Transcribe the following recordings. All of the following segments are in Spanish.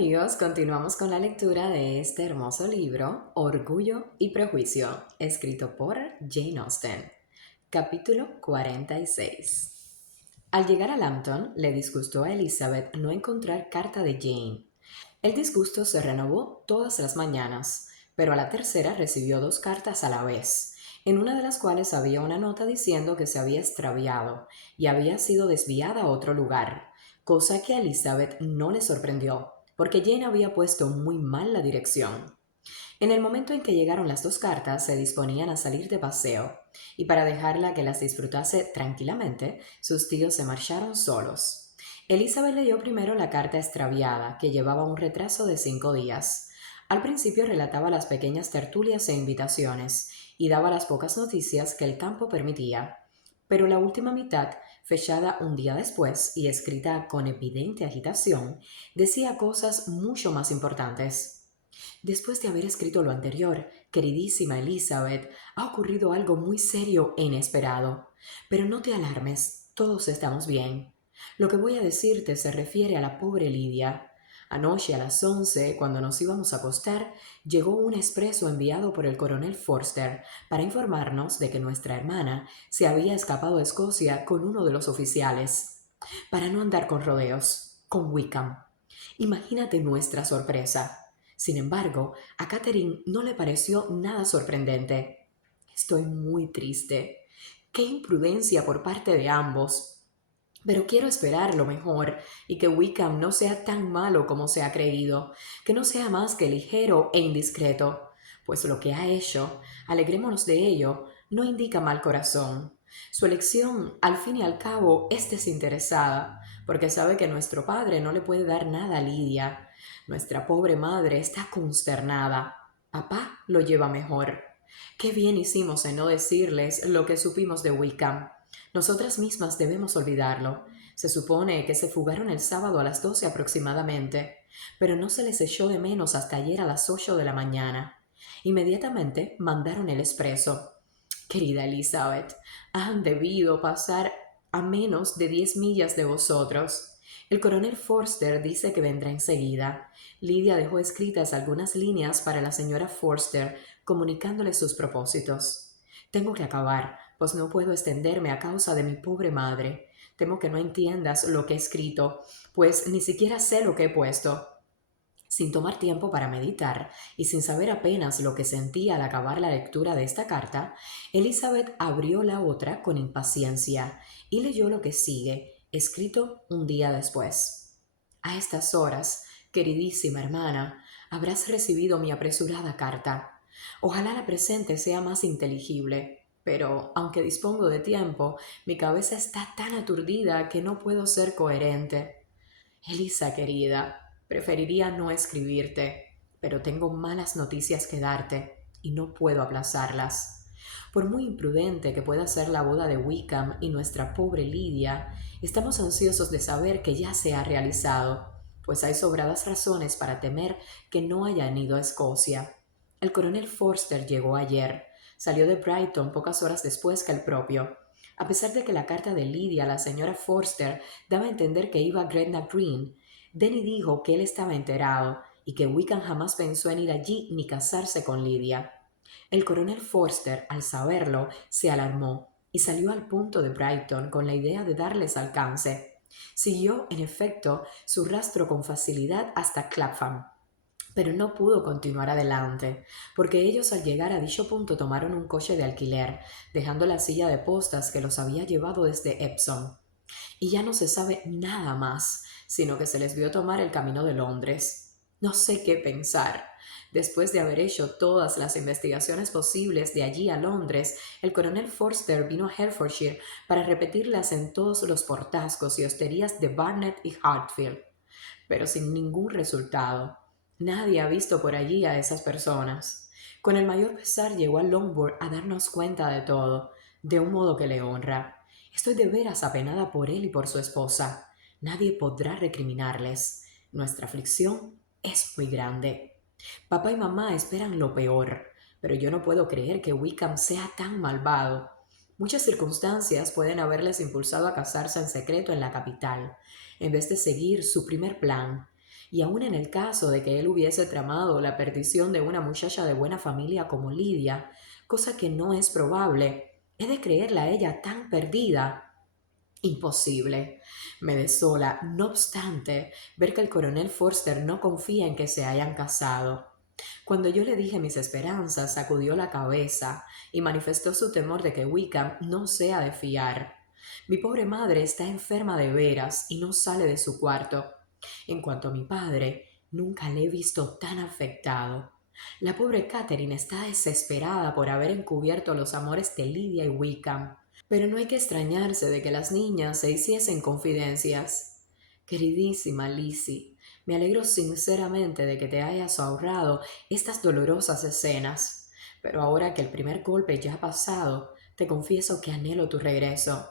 amigos, continuamos con la lectura de este hermoso libro, Orgullo y Prejuicio, escrito por Jane Austen. Capítulo 46. Al llegar a Lambton, le disgustó a Elizabeth no encontrar carta de Jane. El disgusto se renovó todas las mañanas, pero a la tercera recibió dos cartas a la vez, en una de las cuales había una nota diciendo que se había extraviado y había sido desviada a otro lugar, cosa que a Elizabeth no le sorprendió, porque Jane había puesto muy mal la dirección. En el momento en que llegaron las dos cartas, se disponían a salir de paseo, y para dejarla que las disfrutase tranquilamente, sus tíos se marcharon solos. Elizabeth leyó primero la carta extraviada, que llevaba un retraso de 5 días. Al principio relataba las pequeñas tertulias e invitaciones, y daba las pocas noticias que el campo permitía. Pero la última mitad, fechada un día después y escrita con evidente agitación, decía cosas mucho más importantes. Después de haber escrito lo anterior, queridísima Elizabeth, ha ocurrido algo muy serio e inesperado. Pero no te alarmes, todos estamos bien. Lo que voy a decirte se refiere a la pobre Lidia. Anoche a las 11, cuando nos íbamos a acostar, llegó un expreso enviado por el coronel Forster para informarnos de que nuestra hermana se había escapado a Escocia con uno de los oficiales. Para no andar con rodeos, con Wickham. Imagínate nuestra sorpresa. Sin embargo, a Catherine no le pareció nada sorprendente. Estoy muy triste. ¡Qué imprudencia por parte de ambos! Pero quiero esperar lo mejor y que Wickham no sea tan malo como se ha creído, que no sea más que ligero e indiscreto, pues lo que ha hecho, alegrémonos de ello, no indica mal corazón. Su elección, al fin y al cabo, es desinteresada, porque sabe que nuestro padre no le puede dar nada a Lidia. Nuestra pobre madre está consternada. Papá lo lleva mejor. Qué bien hicimos en no decirles lo que supimos de Wickham. Nosotras mismas debemos olvidarlo. Se supone que se fugaron el sábado a las 12 aproximadamente, pero no se les echó de menos hasta ayer a las 8 de la mañana. Inmediatamente mandaron el expreso. Querida Elizabeth, han debido pasar a menos de 10 millas de vosotros. El coronel Forster dice que vendrá enseguida. Lidia dejó escritas algunas líneas para la señora Forster comunicándole sus propósitos. Tengo que acabar, pues no puedo extenderme a causa de mi pobre madre. Temo que no entiendas lo que he escrito, pues ni siquiera sé lo que he puesto. Sin tomar tiempo para meditar y sin saber apenas lo que sentía al acabar la lectura de esta carta, Elizabeth abrió la otra con impaciencia y leyó lo que sigue, escrito un día después. A estas horas, queridísima hermana, habrás recibido mi apresurada carta. Ojalá la presente sea más inteligible, pero aunque dispongo de tiempo, mi cabeza está tan aturdida que no puedo ser coherente. Elisa querida, preferiría no escribirte, pero tengo malas noticias que darte y no puedo aplazarlas. Por muy imprudente que pueda ser la boda de Wickham y nuestra pobre Lidia, estamos ansiosos de saber que ya se ha realizado, pues hay sobradas razones para temer que no hayan ido a Escocia. El coronel Forster llegó ayer. Salió de Brighton pocas horas después que el propio. A pesar de que la carta de Lidia a la señora Forster daba a entender que iba a Gretna Green, Denny dijo que él estaba enterado y que Wickham jamás pensó en ir allí ni casarse con Lidia. El coronel Forster, al saberlo, se alarmó y salió al punto de Brighton con la idea de darles alcance. Siguió, en efecto, su rastro con facilidad hasta Clapham, pero no pudo continuar adelante, porque ellos al llegar a dicho punto tomaron un coche de alquiler, dejando la silla de postas que los había llevado desde Epsom. Y ya no se sabe nada más, sino que se les vio tomar el camino de Londres. No sé qué pensar. Después de haber hecho todas las investigaciones posibles de allí a Londres, el coronel Forster vino a Hertfordshire para repetirlas en todos los portascos y hosterías de Barnet y Hartfield, pero sin ningún resultado. Nadie ha visto por allí a esas personas. Con el mayor pesar llegó a Longbourn a darnos cuenta de todo, de un modo que le honra. Estoy de veras apenada por él y por su esposa. Nadie podrá recriminarles. Nuestra aflicción es muy grande. Papá y mamá esperan lo peor, pero yo no puedo creer que Wickham sea tan malvado. Muchas circunstancias pueden haberles impulsado a casarse en secreto en la capital, en vez de seguir su primer plan. Y aun en el caso de que él hubiese tramado la perdición de una muchacha de buena familia como Lidia, cosa que no es probable, ¿he de creerla a ella tan perdida? Imposible. Me desola, no obstante, ver que el coronel Forster no confía en que se hayan casado. Cuando yo le dije mis esperanzas, sacudió la cabeza y manifestó su temor de que Wickham no sea de fiar. Mi pobre madre está enferma de veras y no sale de su cuarto. En cuanto a mi padre, nunca le he visto tan afectado. La pobre Catherine está desesperada por haber encubierto los amores de Lydia y Wickham. Pero no hay que extrañarse de que las niñas se hiciesen confidencias. Queridísima Lizzie, me alegro sinceramente de que te hayas ahorrado estas dolorosas escenas, pero ahora que el primer golpe ya ha pasado, te confieso que anhelo tu regreso.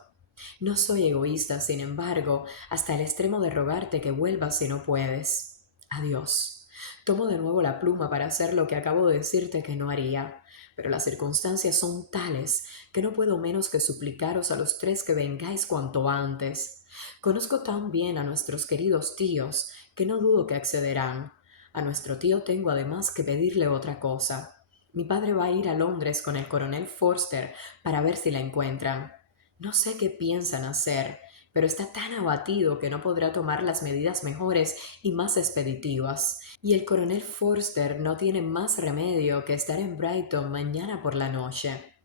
No soy egoísta, sin embargo, hasta el extremo de rogarte que vuelvas si no puedes. Adiós. Tomo de nuevo la pluma para hacer lo que acabo de decirte que no haría, pero las circunstancias son tales que no puedo menos que suplicaros a los tres que vengáis cuanto antes. Conozco tan bien a nuestros queridos tíos que no dudo que accederán. A nuestro tío tengo además que pedirle otra cosa. Mi padre va a ir a Londres con el coronel Forster para ver si la encuentran. No sé qué piensan hacer, pero está tan abatido que no podrá tomar las medidas mejores y más expeditivas. Y el coronel Forster no tiene más remedio que estar en Brighton mañana por la noche.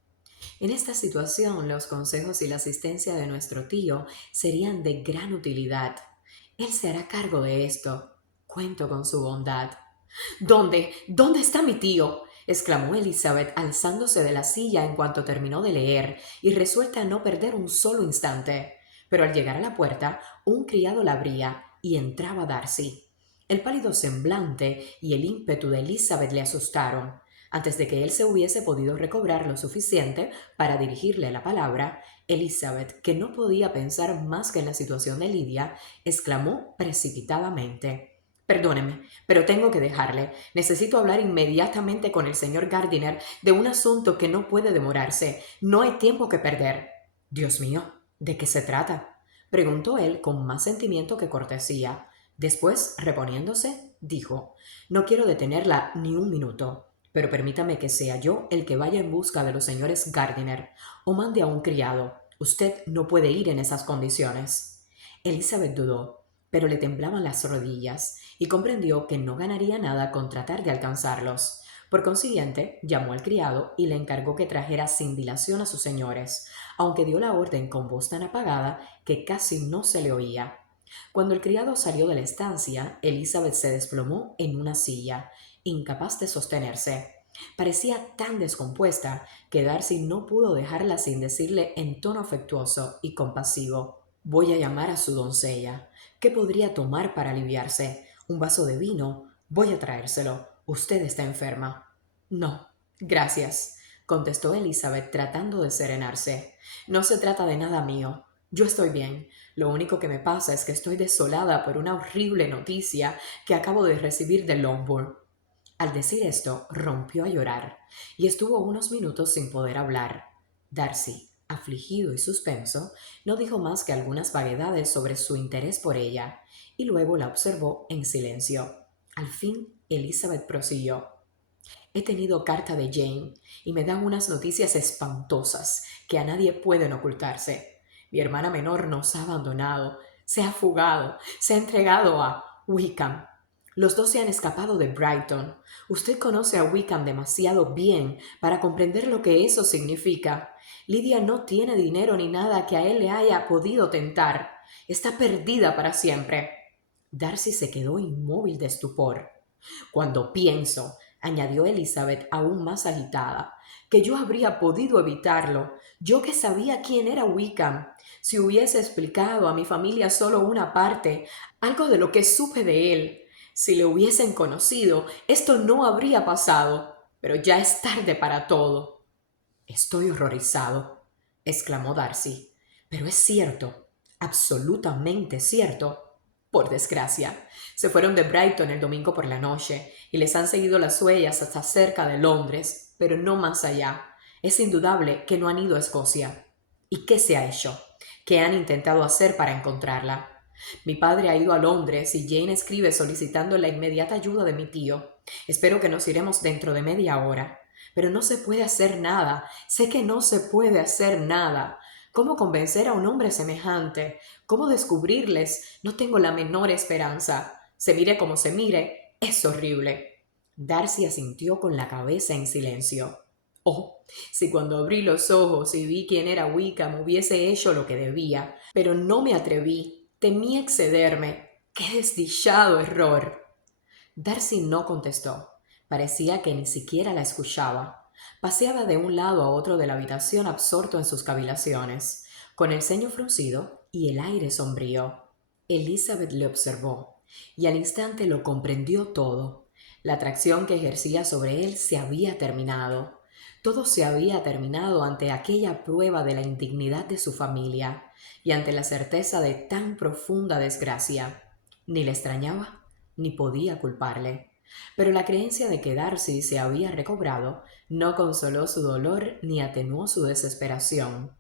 En esta situación, los consejos y la asistencia de nuestro tío serían de gran utilidad. Él se hará cargo de esto. Cuento con su bondad. ¿Dónde? ¿Dónde está mi tío? Exclamó Elizabeth alzándose de la silla en cuanto terminó de leer y resuelta a no perder un solo instante. Pero al llegar a la puerta, un criado la abría y entraba Darcy. El pálido semblante y el ímpetu de Elizabeth le asustaron. Antes de que él se hubiese podido recobrar lo suficiente para dirigirle la palabra, Elizabeth, que no podía pensar más que en la situación de Lidia, exclamó precipitadamente: Perdóneme, pero tengo que dejarle. Necesito hablar inmediatamente con el señor Gardiner de un asunto que no puede demorarse. No hay tiempo que perder. Dios mío, ¿de qué se trata? Preguntó él con más sentimiento que cortesía. Después, reponiéndose, dijo: No quiero detenerla ni un minuto, pero permítame que sea yo el que vaya en busca de los señores Gardiner, o mande a un criado. Usted no puede ir en esas condiciones. Elizabeth dudó, pero le temblaban las rodillas y comprendió que no ganaría nada con tratar de alcanzarlos. Por consiguiente, llamó al criado y le encargó que trajera sin dilación a sus señores, aunque dio la orden con voz tan apagada que casi no se le oía. Cuando el criado salió de la estancia, Elizabeth se desplomó en una silla, incapaz de sostenerse. Parecía tan descompuesta que Darcy no pudo dejarla sin decirle en tono afectuoso y compasivo: Voy a llamar a su doncella. ¿Qué podría tomar para aliviarse? ¿Un vaso de vino? Voy a traérselo. Usted está enferma. No, gracias, contestó Elizabeth tratando de serenarse. No se trata de nada mío. Yo estoy bien. Lo único que me pasa es que estoy desolada por una horrible noticia que acabo de recibir de Longbourn. Al decir esto, rompió a llorar y estuvo unos minutos sin poder hablar. Darcy, afligido y suspenso, no dijo más que algunas vaguedades sobre su interés por ella, y luego la observó en silencio. Al fin, Elizabeth prosiguió: He tenido carta de Jane y me dan unas noticias espantosas que a nadie pueden ocultarse. Mi hermana menor nos ha abandonado, se ha fugado, se ha entregado a Wickham. Los dos se han escapado de Brighton. Usted conoce a Wickham demasiado bien para comprender lo que eso significa. Lidia no tiene dinero ni nada que a él le haya podido tentar. Está perdida para siempre. Darcy se quedó inmóvil de estupor. Cuando pienso, añadió Elizabeth aún más agitada, que yo habría podido evitarlo, yo que sabía quién era Wickham, si hubiese explicado a mi familia solo una parte, algo de lo que supe de él. Si le hubiesen conocido, esto no habría pasado, pero ya es tarde para todo. Estoy horrorizado, exclamó Darcy, pero es cierto, absolutamente cierto. Por desgracia, se fueron de Brighton el domingo por la noche y les han seguido las huellas hasta cerca de Londres, pero no más allá. Es indudable que no han ido a Escocia. ¿Y qué se ha hecho? ¿Qué han intentado hacer para encontrarla? Mi padre ha ido a Londres y Jane escribe solicitando la inmediata ayuda de mi tío. Espero que nos iremos dentro de media hora. Pero no se puede hacer nada. Sé que no se puede hacer nada. ¿Cómo convencer a un hombre semejante? ¿Cómo descubrirles? No tengo la menor esperanza. Se mire como se mire, es horrible. Darcy asintió con la cabeza en silencio. Oh, si cuando abrí los ojos y vi quién era Wickham hubiese hecho lo que debía, pero no me atreví, temí excederme. ¡Qué desdichado error! Darcy no contestó. Parecía que ni siquiera la escuchaba. Paseaba de un lado a otro de la habitación absorto en sus cavilaciones, con el ceño fruncido y el aire sombrío. Elizabeth le observó, y al instante lo comprendió todo. La atracción que ejercía sobre él se había terminado. Todo se había terminado ante aquella prueba de la indignidad de su familia y ante la certeza de tan profunda desgracia. Ni le extrañaba ni podía culparle. Pero la creencia de que Darcy se había recobrado no consoló su dolor ni atenuó su desesperación.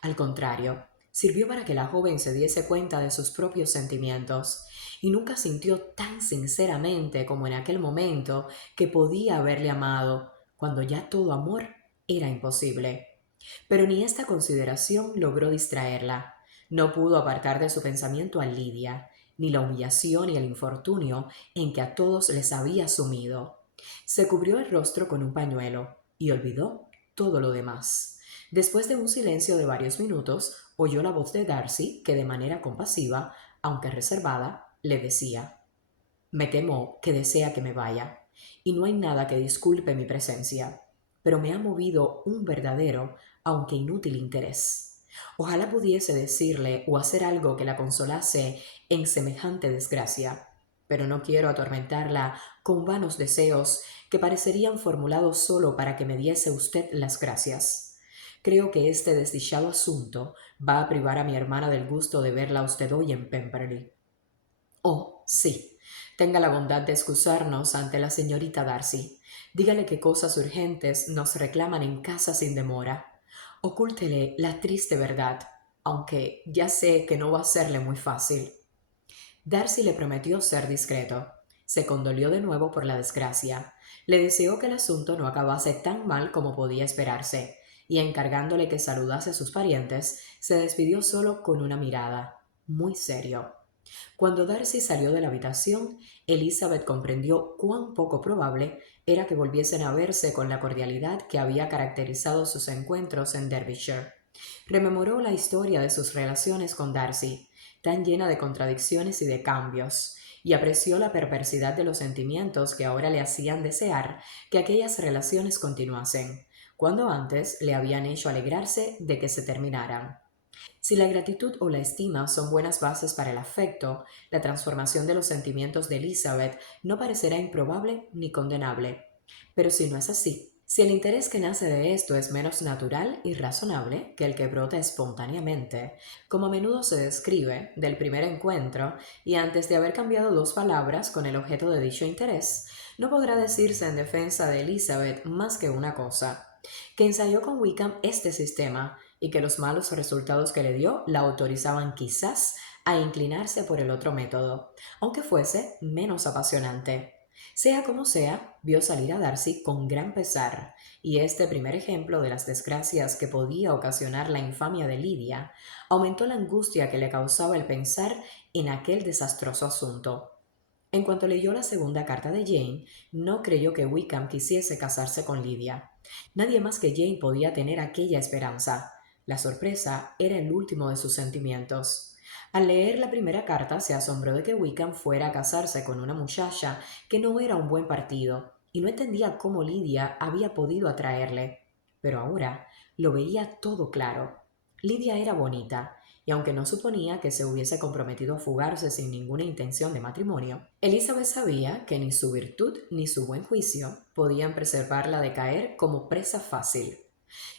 Al contrario, sirvió para que la joven se diese cuenta de sus propios sentimientos, y nunca sintió tan sinceramente como en aquel momento que podía haberle amado, cuando ya todo amor era imposible. Pero ni esta consideración logró distraerla. No pudo apartar de su pensamiento a Lidia, ni la humillación y el infortunio en que a todos les había sumido. Se cubrió el rostro con un pañuelo y olvidó todo lo demás. Después de un silencio de varios minutos, oyó la voz de Darcy que de manera compasiva, aunque reservada, le decía: «Me temo que desea que me vaya, y no hay nada que disculpe mi presencia, pero me ha movido un verdadero, aunque inútil interés. Ojalá pudiese decirle o hacer algo que la consolase en semejante desgracia, pero no quiero atormentarla con vanos deseos que parecerían formulados solo para que me diese usted las gracias. Creo que este desdichado asunto va a privar a mi hermana del gusto de verla a usted hoy en Pemberley. Oh, sí. Tenga la bondad de excusarnos ante la señorita Darcy. Dígale que cosas urgentes nos reclaman en casa sin demora. Ocúltele la triste verdad, aunque ya sé que no va a serle muy fácil». Darcy le prometió ser discreto. Se condolió de nuevo por la desgracia. Le deseó que el asunto no acabase tan mal como podía esperarse, y encargándole que saludase a sus parientes, se despidió solo con una mirada, muy serio. Cuando Darcy salió de la habitación, Elizabeth comprendió cuán poco probable era que volviesen a verse con la cordialidad que había caracterizado sus encuentros en Derbyshire. Rememoró la historia de sus relaciones con Darcy, tan llena de contradicciones y de cambios, y apreció la perversidad de los sentimientos que ahora le hacían desear que aquellas relaciones continuasen, cuando antes le habían hecho alegrarse de que se terminaran. Si la gratitud o la estima son buenas bases para el afecto, la transformación de los sentimientos de Elizabeth no parecerá improbable ni condenable. Pero si no es así, si el interés que nace de esto es menos natural y razonable que el que brota espontáneamente, como a menudo se describe, del primer encuentro, y antes de haber cambiado dos palabras con el objeto de dicho interés, no podrá decirse en defensa de Elizabeth más que una cosa: que ensayó con Wickham este sistema, y que los malos resultados que le dio la autorizaban quizás a inclinarse por el otro método, aunque fuese menos apasionante. Sea como sea, vio salir a Darcy con gran pesar, y este primer ejemplo de las desgracias que podía ocasionar la infamia de Lidia aumentó la angustia que le causaba el pensar en aquel desastroso asunto. En cuanto leyó la segunda carta de Jane, no creyó que Wickham quisiese casarse con Lidia. Nadie más que Jane podía tener aquella esperanza. La sorpresa era el último de sus sentimientos. Al leer la primera carta se asombró de que Wickham fuera a casarse con una muchacha que no era un buen partido, y no entendía cómo Lidia había podido atraerle. Pero ahora lo veía todo claro. Lidia era bonita, y aunque no suponía que se hubiese comprometido a fugarse sin ninguna intención de matrimonio, Elizabeth sabía que ni su virtud ni su buen juicio podían preservarla de caer como presa fácil.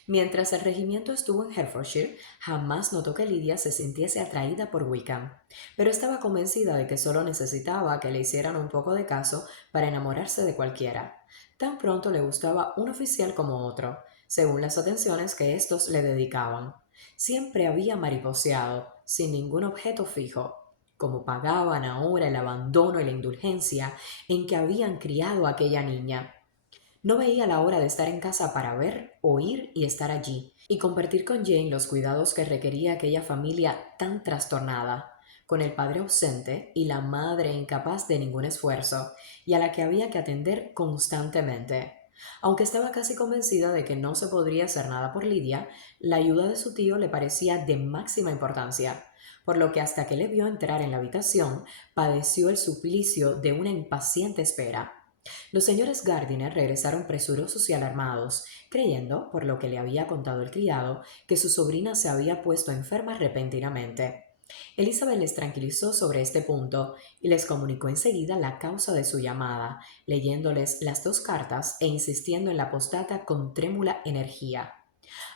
Mientras el regimiento estuvo en Hertfordshire, jamás notó que Lidia se sintiese atraída por Wickham, pero estaba convencida de que solo necesitaba que le hicieran un poco de caso para enamorarse de cualquiera. Tan pronto le gustaba un oficial como otro, según las atenciones que éstos le dedicaban. Siempre había mariposeado, sin ningún objeto fijo. cómo pagaban ahora el abandono y la indulgencia en que habían criado a aquella niña. No veía la hora de estar en casa para ver, oír y estar allí, y compartir con Jane los cuidados que requería aquella familia tan trastornada, con el padre ausente y la madre incapaz de ningún esfuerzo, y a la que había que atender constantemente. Aunque estaba casi convencida de que no se podría hacer nada por Lidia, la ayuda de su tío le parecía de máxima importancia, por lo que hasta que le vio entrar en la habitación, padeció el suplicio de una impaciente espera. Los señores Gardiner regresaron presurosos y alarmados, creyendo, por lo que le había contado el criado, que su sobrina se había puesto enferma repentinamente. Elizabeth les tranquilizó sobre este punto y les comunicó enseguida la causa de su llamada, leyéndoles las dos cartas e insistiendo en la postdata con trémula energía.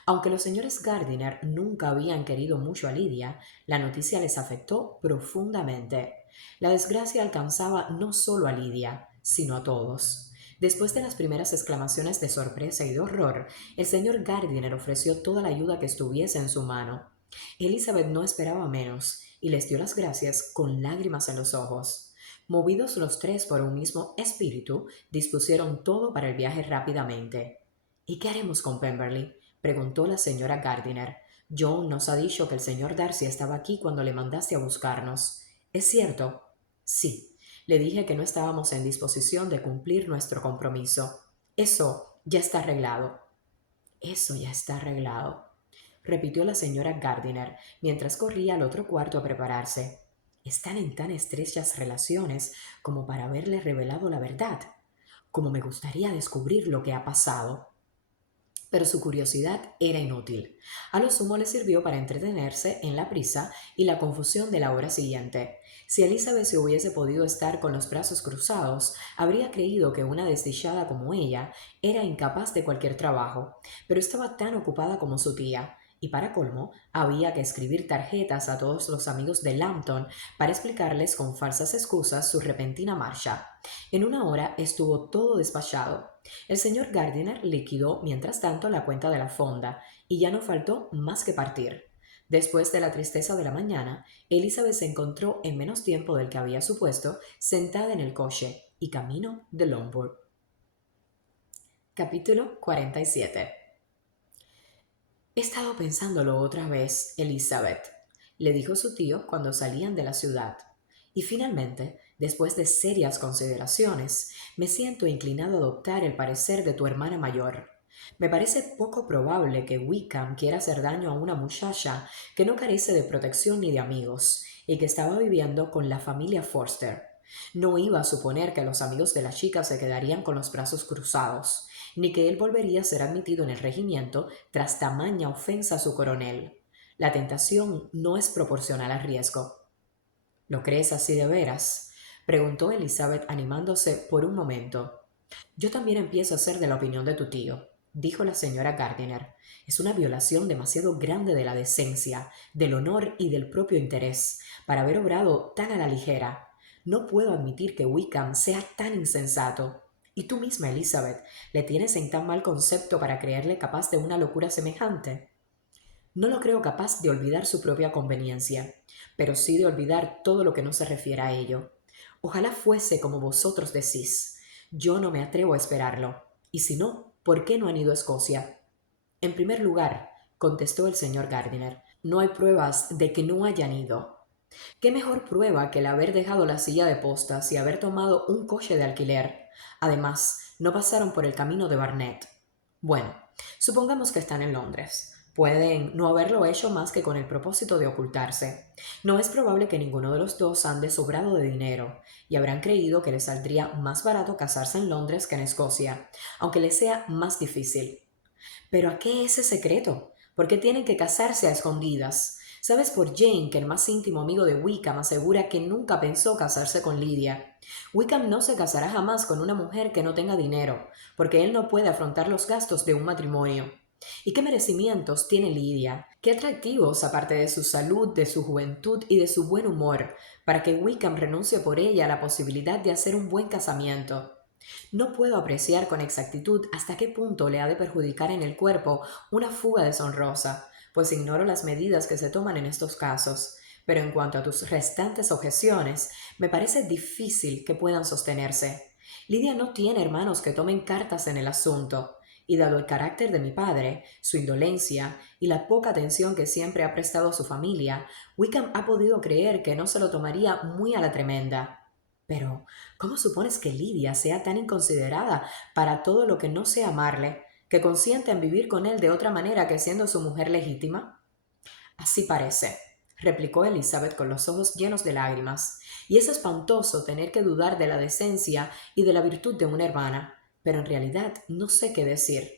Aunque los señores Gardiner nunca habían querido mucho a Lidia, la noticia les afectó profundamente. La desgracia alcanzaba no solo a Lidia, sino a todos. Después de las primeras exclamaciones de sorpresa y de horror, el señor Gardiner ofreció toda la ayuda que estuviese en su mano. Elizabeth no esperaba menos y les dio las gracias con lágrimas en los ojos. Movidos los tres por un mismo espíritu, dispusieron todo para el viaje rápidamente. ¿Y qué haremos con Pemberley?, preguntó la señora Gardiner. John nos ha dicho que el señor Darcy estaba aquí cuando le mandaste a buscarnos. ¿Es cierto? Sí. Le dije que no estábamos en disposición de cumplir nuestro compromiso. Eso ya está arreglado. Eso ya está arreglado, repitió la señora Gardiner mientras corría al otro cuarto a prepararse. Están en tan estrechas relaciones como para haberle revelado la verdad. Como me gustaría descubrir lo que ha pasado. Pero su curiosidad era inútil. A lo sumo le sirvió para entretenerse en la prisa y la confusión de la hora siguiente. Si Elizabeth se hubiese podido estar con los brazos cruzados, habría creído que una desdichada como ella era incapaz de cualquier trabajo, pero estaba tan ocupada como su tía, y para colmo, había que escribir tarjetas a todos los amigos de Lambton para explicarles con falsas excusas su repentina marcha. En una hora estuvo todo despachado. El señor Gardiner liquidó mientras tanto la cuenta de la fonda y ya no faltó más que partir. Después de la tristeza de la mañana, Elizabeth se encontró en menos tiempo del que había supuesto sentada en el coche y camino de Longbourn. Capítulo 47. He estado pensándolo otra vez, Elizabeth, le dijo su tío cuando salían de la ciudad. Y finalmente, después de serias consideraciones, me siento inclinado a adoptar el parecer de tu hermana mayor. Me parece poco probable que Wickham quiera hacer daño a una muchacha que no carece de protección ni de amigos, y que estaba viviendo con la familia Forster. No iba a suponer que los amigos de la chica se quedarían con los brazos cruzados, ni que él volvería a ser admitido en el regimiento tras tamaña ofensa a su coronel. La tentación no es proporcional al riesgo. ¿Lo crees así de veras?, preguntó Elizabeth animándose por un momento. Yo también empiezo a ser de la opinión de tu tío, dijo la señora Gardiner. Es una violación demasiado grande de la decencia, del honor y del propio interés, para haber obrado tan a la ligera. No puedo admitir que Wickham sea tan insensato. Y tú misma, Elizabeth, ¿le tienes en tan mal concepto para creerle capaz de una locura semejante? No lo creo capaz de olvidar su propia conveniencia, pero sí de olvidar todo lo que no se refiere a ello. Ojalá fuese como vosotros decís. Yo no me atrevo a esperarlo. Y si no, ¿por qué no han ido a Escocia? En primer lugar, contestó el señor Gardiner, no hay pruebas de que no hayan ido. ¿Qué mejor prueba que el haber dejado la silla de postas y haber tomado un coche de alquiler? Además, no pasaron por el camino de Barnet. Bueno, supongamos que están en Londres. Pueden no haberlo hecho más que con el propósito de ocultarse. No es probable que ninguno de los dos ande sobrado de dinero, y habrán creído que les saldría más barato casarse en Londres que en Escocia, aunque les sea más difícil. ¿Pero a qué ese secreto? ¿Por qué tienen que casarse a escondidas? ¿Sabes por Jane que el más íntimo amigo de Wickham asegura que nunca pensó casarse con Lidia? Wickham no se casará jamás con una mujer que no tenga dinero, porque él no puede afrontar los gastos de un matrimonio. ¿Y qué merecimientos tiene Lidia? ¿Qué atractivos, aparte de su salud, de su juventud y de su buen humor, para que Wickham renuncie por ella a la posibilidad de hacer un buen casamiento? No puedo apreciar con exactitud hasta qué punto le ha de perjudicar en el cuerpo una fuga deshonrosa, pues ignoro las medidas que se toman en estos casos, pero en cuanto a tus restantes objeciones, me parece difícil que puedan sostenerse. Lidia no tiene hermanos que tomen cartas en el asunto, y dado el carácter de mi padre, su indolencia y la poca atención que siempre ha prestado a su familia, Wickham ha podido creer que no se lo tomaría muy a la tremenda. Pero, ¿cómo supones que Lidia sea tan inconsiderada para todo lo que no sea amarle, que consiente en vivir con él de otra manera que siendo su mujer legítima? Así parece, replicó Elizabeth con los ojos llenos de lágrimas, y es espantoso tener que dudar de la decencia y de la virtud de una hermana, pero en realidad no sé qué decir.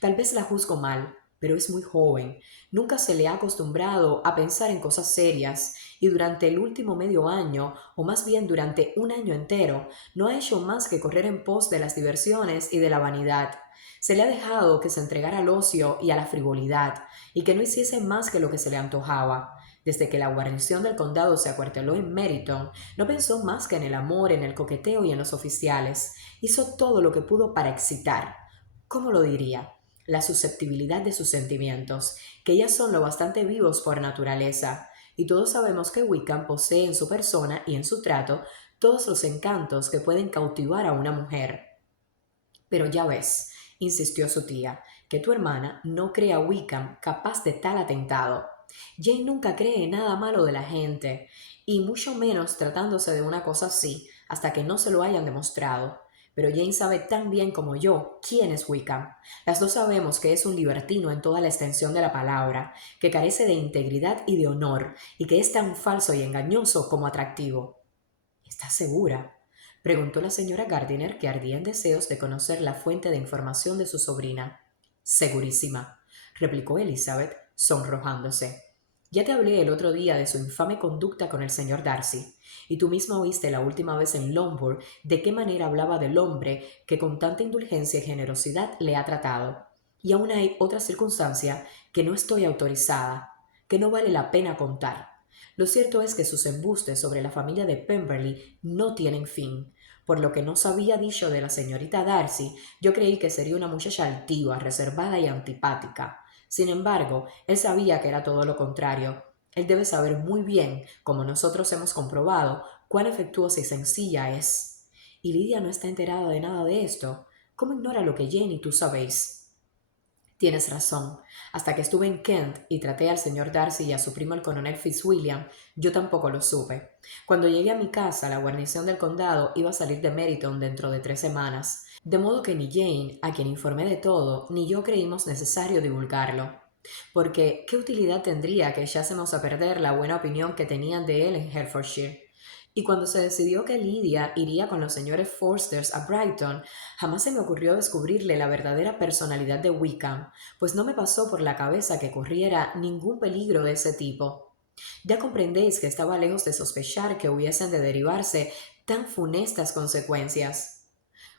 Tal vez la juzgo mal, pero es muy joven, nunca se le ha acostumbrado a pensar en cosas serias, y durante el último medio año, o más bien durante un año entero, no ha hecho más que correr en pos de las diversiones y de la vanidad. Se le ha dejado que se entregara al ocio y a la frivolidad, y que no hiciese más que lo que se le antojaba. Desde que la guarnición del condado se acuarteló en Meryton, no pensó más que en el amor, en el coqueteo y en los oficiales. Hizo todo lo que pudo para excitar. ¿Cómo lo diría? La susceptibilidad de sus sentimientos, que ya son lo bastante vivos por naturaleza. Y todos sabemos que Wickham posee en su persona y en su trato todos los encantos que pueden cautivar a una mujer. Pero ya ves, insistió su tía, que tu hermana no cree a Wickham capaz de tal atentado. Jane nunca cree nada malo de la gente, y mucho menos tratándose de una cosa así, hasta que no se lo hayan demostrado. Pero Jane sabe tan bien como yo quién es Wickham. Las dos sabemos que es un libertino en toda la extensión de la palabra, que carece de integridad y de honor, y que es tan falso y engañoso como atractivo. ¿Estás segura? Preguntó la señora Gardiner, que ardía en deseos de conocer la fuente de información de su sobrina. Segurísima, replicó Elizabeth, sonrojándose. Ya te hablé el otro día de su infame conducta con el señor Darcy, y tú misma oíste la última vez en Longbourn de qué manera hablaba del hombre que con tanta indulgencia y generosidad le ha tratado. Y aún hay otra circunstancia que no estoy autorizada, que no vale la pena contar. Lo cierto es que sus embustes sobre la familia de Pemberley no tienen fin. Por lo que no se había dicho de la señorita Darcy, yo creí que sería una muchacha altiva, reservada y antipática. Sin embargo, él sabía que era todo lo contrario. Él debe saber muy bien, como nosotros hemos comprobado, cuán afectuosa y sencilla es. ¿Y Lidia no está enterada de nada de esto? ¿Cómo ignora lo que Jane y tú sabéis? Tienes razón. Hasta que estuve en Kent y traté al señor Darcy y a su primo el coronel Fitzwilliam, yo tampoco lo supe. Cuando llegué a mi casa, la guarnición del condado iba a salir de Meryton dentro de 3 semanas, de modo que ni Jane, a quien informé de todo, ni yo creímos necesario divulgarlo. Porque, ¿qué utilidad tendría que echásemos a perder la buena opinión que tenían de él en Hertfordshire? Y cuando se decidió que Lidia iría con los señores Forsters a Brighton, jamás se me ocurrió descubrirle la verdadera personalidad de Wickham, pues no me pasó por la cabeza que corriera ningún peligro de ese tipo. Ya comprendéis que estaba lejos de sospechar que hubiesen de derivarse tan funestas consecuencias.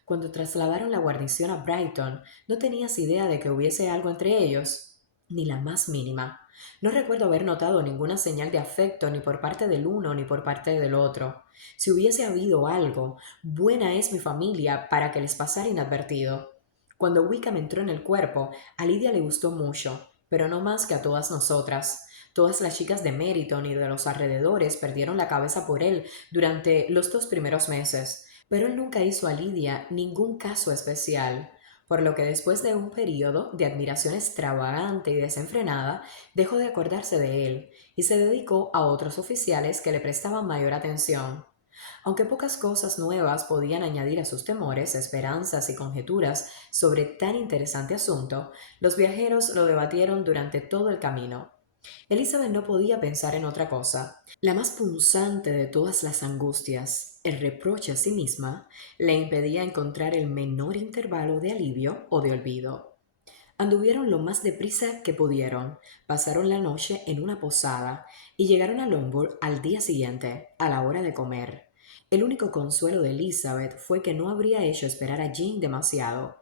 Cuando trasladaron la guarnición a Brighton, ¿no tenías idea de que hubiese algo entre ellos? Ni la más mínima. No recuerdo haber notado ninguna señal de afecto ni por parte del uno ni por parte del otro. Si hubiese habido algo, buena es mi familia para que les pasara inadvertido. Cuando Wickham entró en el cuerpo, a Lidia le gustó mucho, pero no más que a todas nosotras. Todas las chicas de Meryton y de los alrededores perdieron la cabeza por él durante los 2 primeros meses, pero él nunca hizo a Lidia ningún caso especial, por lo que después de un período de admiración extravagante y desenfrenada, dejó de acordarse de él y se dedicó a otros oficiales que le prestaban mayor atención. Aunque pocas cosas nuevas podían añadir a sus temores, esperanzas y conjeturas sobre tan interesante asunto, los viajeros lo debatieron durante todo el camino. Elizabeth no podía pensar en otra cosa. La más punzante de todas las angustias, el reproche a sí misma, le impedía encontrar el menor intervalo de alivio o de olvido. Anduvieron lo más deprisa que pudieron, pasaron la noche en una posada y llegaron a Longbourn al día siguiente, a la hora de comer. El único consuelo de Elizabeth fue que no habría hecho esperar a Jane demasiado.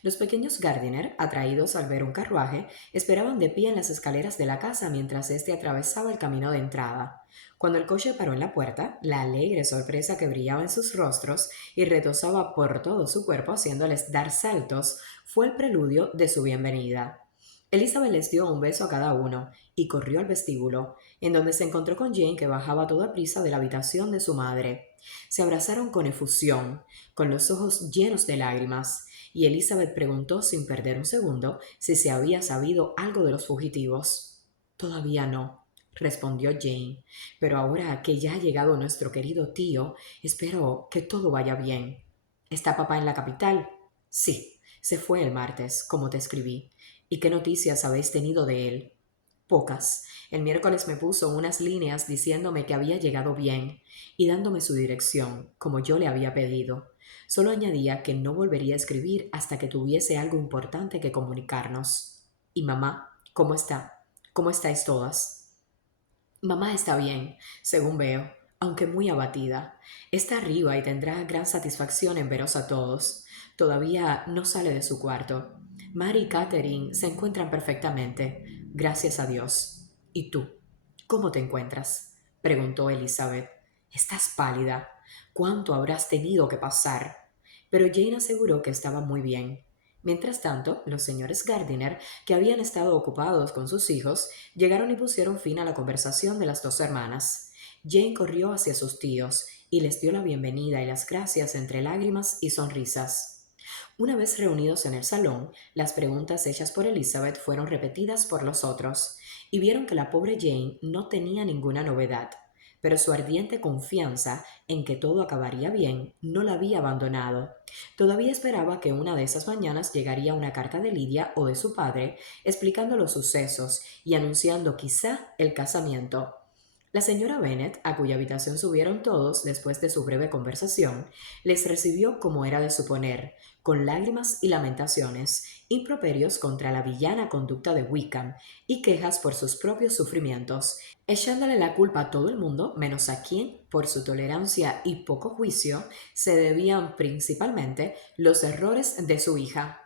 Los pequeños Gardiner, atraídos al ver un carruaje, esperaban de pie en las escaleras de la casa mientras éste atravesaba el camino de entrada. Cuando el coche paró en la puerta, la alegre sorpresa que brillaba en sus rostros y retozaba por todo su cuerpo haciéndoles dar saltos fue el preludio de su bienvenida. Elizabeth les dio un beso a cada uno y corrió al vestíbulo, en donde se encontró con Jane que bajaba a toda prisa de la habitación de su madre. Se abrazaron con efusión, con los ojos llenos de lágrimas, y Elizabeth preguntó sin perder un segundo si se había sabido algo de los fugitivos. Todavía no, respondió Jane, pero ahora que ya ha llegado nuestro querido tío, espero que todo vaya bien. ¿Está papá en la capital? Sí, se fue el martes, como te escribí. ¿Y qué noticias habéis tenido de él? Pocas. El miércoles me puso unas líneas diciéndome que había llegado bien y dándome su dirección, como yo le había pedido. Solo añadía que no volvería a escribir hasta que tuviese algo importante que comunicarnos. ¿Y mamá? ¿Cómo está? ¿Cómo estáis todas? Mamá está bien, según veo, aunque muy abatida. Está arriba y tendrá gran satisfacción en veros a todos. Todavía no sale de su cuarto. Mary y Catherine se encuentran perfectamente, gracias a Dios. ¿Y tú? ¿Cómo te encuentras? Preguntó Elizabeth. Estás pálida. ¿Cuánto habrás tenido que pasar? Pero Jane aseguró que estaba muy bien. Mientras tanto, los señores Gardiner, que habían estado ocupados con sus hijos, llegaron y pusieron fin a la conversación de las dos hermanas. Jane corrió hacia sus tíos y les dio la bienvenida y las gracias entre lágrimas y sonrisas. Una vez reunidos en el salón, las preguntas hechas por Elizabeth fueron repetidas por los otros, y vieron que la pobre Jane no tenía ninguna novedad, pero su ardiente confianza en que todo acabaría bien no la había abandonado. Todavía esperaba que una de esas mañanas llegaría una carta de Lidia o de su padre explicando los sucesos y anunciando quizá el casamiento. La señora Bennet, a cuya habitación subieron todos después de su breve conversación, les recibió como era de suponer, con lágrimas y lamentaciones, improperios contra la villana conducta de Wickham y quejas por sus propios sufrimientos, echándole la culpa a todo el mundo, menos a quien, por su tolerancia y poco juicio, se debían principalmente los errores de su hija.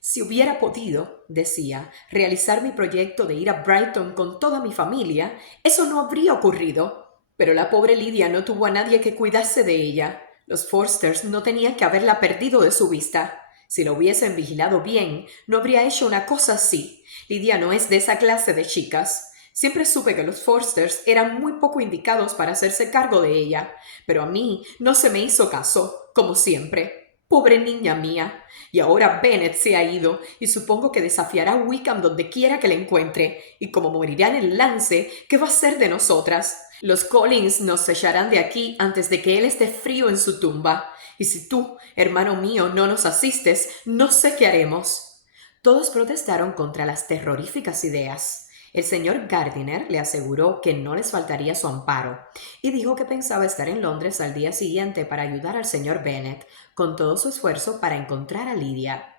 Si hubiera podido, decía, realizar mi proyecto de ir a Brighton con toda mi familia, eso no habría ocurrido. Pero la pobre Lidia no tuvo a nadie que cuidase de ella. Los Forsters no tenían que haberla perdido de su vista. Si la hubiesen vigilado bien, no habría hecho una cosa así. Lidia no es de esa clase de chicas. Siempre supe que los Forsters eran muy poco indicados para hacerse cargo de ella, pero a mí no se me hizo caso, como siempre. Pobre niña mía. Y ahora Bennet se ha ido, y supongo que desafiará a Wickham donde quiera que le encuentre, y como morirá en el lance, ¿qué va a ser de nosotras? Los Collins nos echarán de aquí antes de que él esté frío en su tumba, y si tú, hermano mío, no nos asistes, no sé qué haremos. Todos protestaron contra las terroríficas ideas. El señor Gardiner le aseguró que no les faltaría su amparo, y dijo que pensaba estar en Londres al día siguiente para ayudar al señor Bennet con todo su esfuerzo para encontrar a Lidia.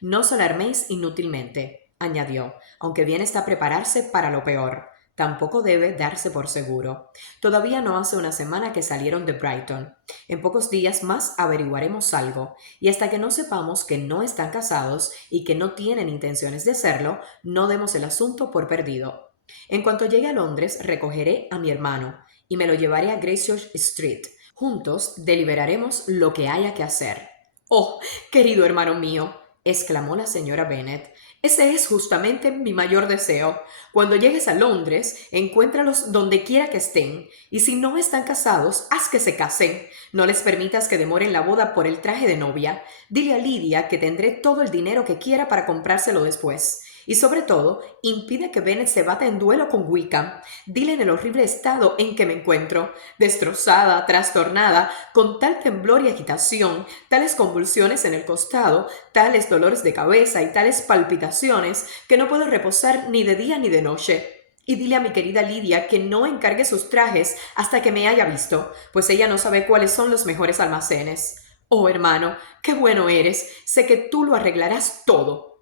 No os alarméis inútilmente, añadió, aunque bien está prepararse para lo peor. Tampoco debe darse por seguro. Todavía no hace una semana que salieron de Brighton. En pocos días más averiguaremos algo, y hasta que no sepamos que no están casados y que no tienen intenciones de hacerlo, no demos el asunto por perdido. En cuanto llegue a Londres, recogeré a mi hermano y me lo llevaré a Gracechurch Street. Juntos deliberaremos lo que haya que hacer. Oh, querido hermano mío, exclamó la señora Bennet, ese es justamente mi mayor deseo. Cuando llegues a Londres, encuéntralos donde quiera que estén, y si no están casados, haz que se casen. No les permitas que demoren la boda por el traje de novia. Dile a Lidia que tendré todo el dinero que quiera para comprárselo después. Y sobre todo, impide que Bennet se bata en duelo con Wickham. Dile en el horrible estado en que me encuentro, destrozada, trastornada, con tal temblor y agitación, tales convulsiones en el costado, tales dolores de cabeza y tales palpitaciones, que no puedo reposar ni de día ni de noche. Y dile a mi querida Lidia que no encargue sus trajes hasta que me haya visto, pues ella no sabe cuáles son los mejores almacenes. Oh, hermano, qué bueno eres. Sé que tú lo arreglarás todo.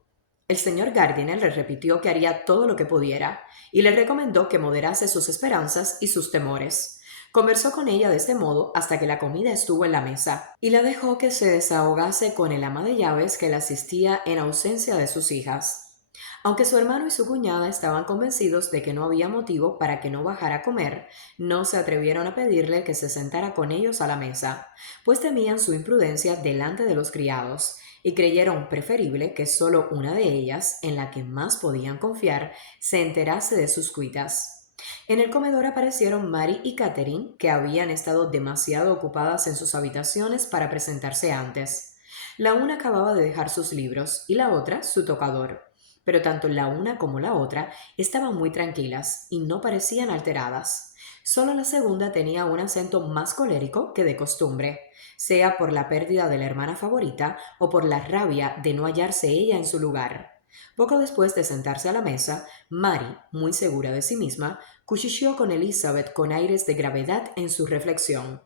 El señor Gardiner le repitió que haría todo lo que pudiera y le recomendó que moderase sus esperanzas y sus temores. Conversó con ella de este modo hasta que la comida estuvo en la mesa y la dejó que se desahogase con el ama de llaves que la asistía en ausencia de sus hijas. Aunque su hermano y su cuñada estaban convencidos de que no había motivo para que no bajara a comer, no se atrevieron a pedirle que se sentara con ellos a la mesa, pues temían su imprudencia delante de los criados, y creyeron preferible que solo una de ellas, en la que más podían confiar, se enterase de sus cuitas. En el comedor aparecieron Mary y Catherine, que habían estado demasiado ocupadas en sus habitaciones para presentarse antes. La una acababa de dejar sus libros y la otra su tocador, pero tanto la una como la otra estaban muy tranquilas y no parecían alteradas. Solo la segunda tenía un acento más colérico que de costumbre, sea por la pérdida de la hermana favorita o por la rabia de no hallarse ella en su lugar. Poco después de sentarse a la mesa, Mary, muy segura de sí misma, cuchicheó con Elizabeth con aires de gravedad en su reflexión.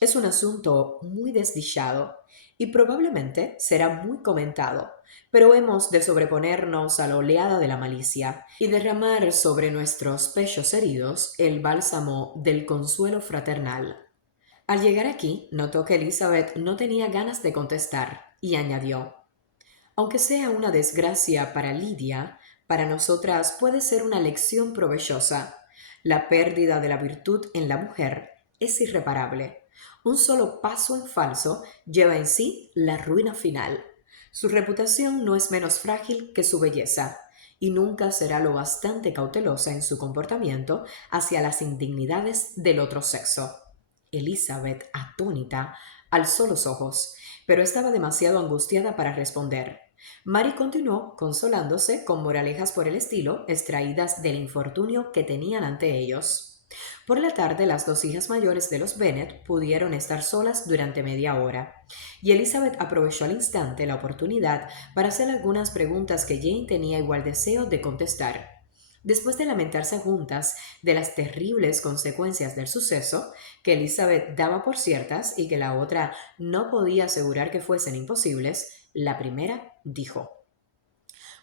Es un asunto muy desdichado y probablemente será muy comentado, pero hemos de sobreponernos a la oleada de la malicia y derramar sobre nuestros pechos heridos el bálsamo del consuelo fraternal. Al llegar aquí, notó que Elizabeth no tenía ganas de contestar y añadió: aunque sea una desgracia para Lidia, para nosotras puede ser una lección provechosa. La pérdida de la virtud en la mujer es irreparable. Un solo paso en falso lleva en sí la ruina final. Su reputación no es menos frágil que su belleza, y nunca será lo bastante cautelosa en su comportamiento hacia las indignidades del otro sexo. Elizabeth, atónita, alzó los ojos, pero estaba demasiado angustiada para responder. Mary continuó consolándose con moralejas por el estilo, extraídas del infortunio que tenían ante ellos. Por la tarde, las dos hijas mayores de los Bennet pudieron estar solas durante media hora, y Elizabeth aprovechó al instante la oportunidad para hacer algunas preguntas que Jane tenía igual deseo de contestar. Después de lamentarse juntas de las terribles consecuencias del suceso, que Elizabeth daba por ciertas y que la otra no podía asegurar que fuesen imposibles, la primera dijo: